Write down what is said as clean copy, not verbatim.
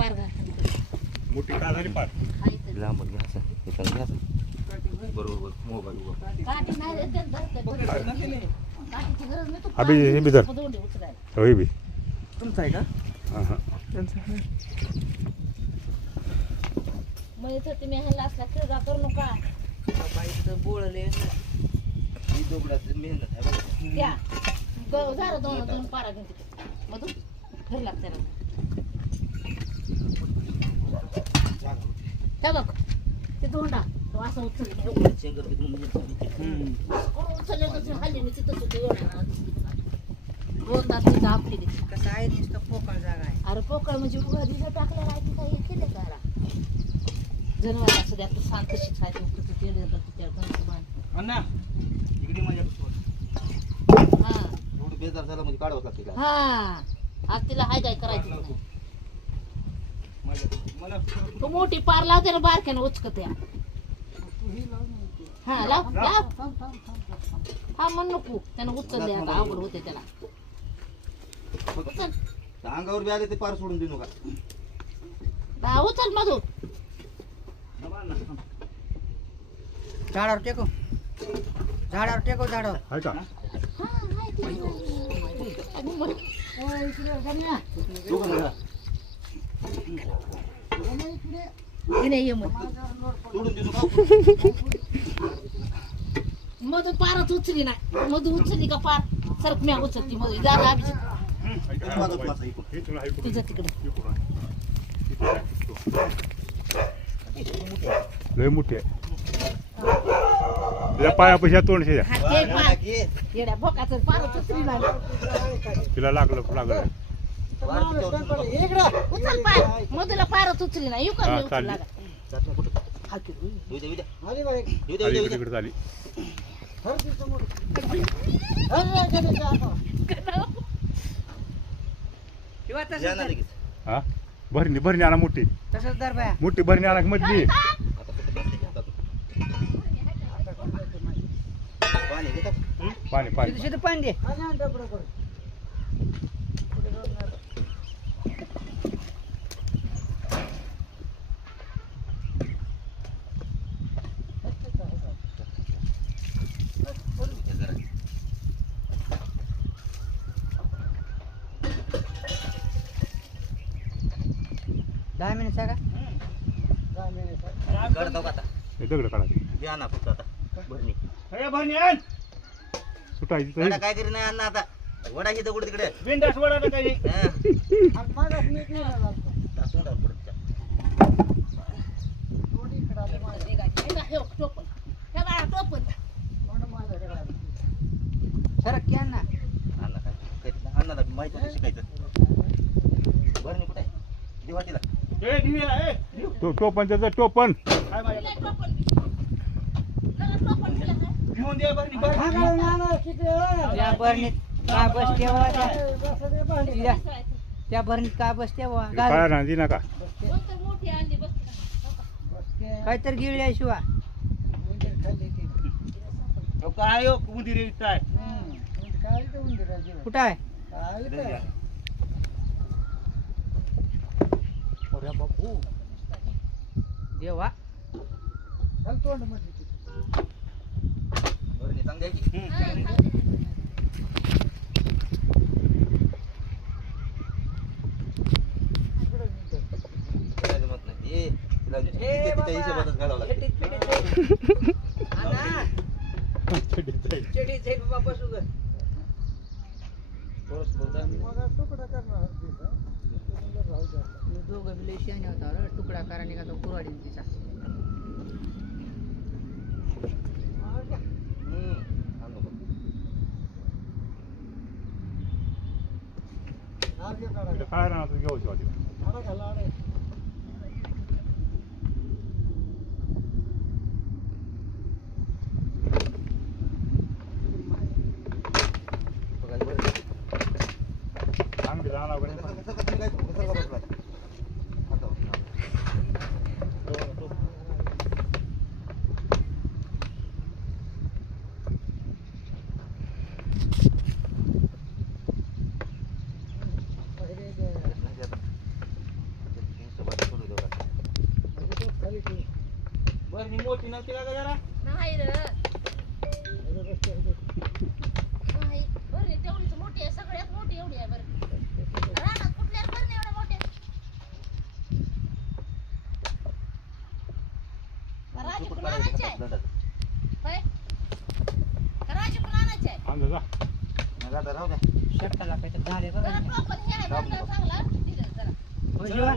पार घाल. मोठी का झाली पार लांब घ्या असं इथं घ्या असं बरोबर मोबाईल उभा काठी नाही रे, ते धरते. काठीची गरज नाही, तू अभि हे बी धर. दोंडे उचलायला. होय बी तुमचा आहे का हां हां म्हणत होते मी ह्याला असला खेळा करू नका. बाईचं बोळले ही दोघडाचं मेहनत आहे बघा. त्या झालं दोन पारा घेऊन तिथे मधून घरी लागते ना. त्या बघ ते धोंडा तो असं उचलले शेंगर बी दोन उचलले तर हल्ली मी तिथं सुद्धा येणार 2 तास तिथं आपली कसं आहे नुसतं पोकळ जागा आहे. अरे पोकळ म्हणजे उगा दिसं टाकलेला आहे तिथं हे केलं करा जनावर असं द्या तर शांत शिकायचं तुझं तेल येतं त्या बांध अण्णा इकडे माझ्या हा थोडं बेजार झालं म्हणजे काढावं लागते का हा आज तिला हाय काय करायचं नाही. मला तू मोठी पार लावते ना बारक्यानं उचकत या हा लाव लाव हा म्हण नको त्यानं उचलले आता अवघड होते त्याला उचल अंगावर बी आले ते पार सोडून देऊ नका उचल मधू झाडावर टेको झाडावर टेको झाडावर. आहे का सोडून देऊ नका मधू पारच उचली नाही मधू उचलली का पार सरक म्या उचलती मधू जागा अभिजित हे तुला ऐकू तुझं तिकडे लय मोठी आहे तुझ्या पायापाशी तोंड शेजा हा ते पार येड्या भोकाचं पारच उचली नाही तिला लागलं उचल पार मधूला पारच उचली नाही येऊ का हा, मी उचल चालली. लागा हा की तिकडे झाली किंवा तसंच जाणार धर. लगेच. हा भरणी आणा मोठी तसंच धर बाया. मोठी भरणी आणा मधली आता कुठं बसते हातात. पाणी घेतात पाणी शिदं पाणी दे. जरा 10 मिनिट सांगा. काढतो का आता हे दगड काढायची द्या ना फक्त आता भरणी सुटायची काढा, तर काय करी नाही अण्णा आता वडाची दगड तिकडे बिंदास वडाला काही हा. टाकून टाक पुढं त्या. टोपण हे बाळा टोपण सरक की अण्णा. अण्णा काय करीत नाही. अण्णाला माहिती होतं शिकायचं भरणी कुठे आहे दिवाटीला ए दिव्या ए टोपण त्याचं टोपण काय माझ्या घेऊन दे बरं त्या भरणीत काय बस ठेवा त्या भरणीत काय बस ठेवा काय ना दी नका मोठी आणली बस काहीतरी गिळल्याशिवाय काय हो उंदीर येत आहे कुठं आहे. अरे बापू देवा भरणी चांगली आहे की? काय जमत नाही ए, तिला तिच्या हिशोबातच घालावं लागतं दोघं बी लय शहाणे होता रे. तुकडा करा निघाला कुऱ्हाडी तिचा. आणतो बघ. काय राहणार तू घेऊ शकतो बघा, भरणी. चांगली जाणार कसं तुम्ही काय कसं बसला आता बरणी मोठी नव्हती का ग जरा नाही रे नाही बरं तेवढीच मोठी आहे सगळ्यात मोठी एवढी आहे बरं रानात कुठल्याच बरं एवढ्या मोठ्या राजू पण आणायची आहे होय राजू पण आणायची आहे आणलं जा मग आता राहू द्या शेताला काहीतरी झाले बघा जरा प्रॉपर हे आहे बरं का चांगला दिलं जरा हो, जेव्हा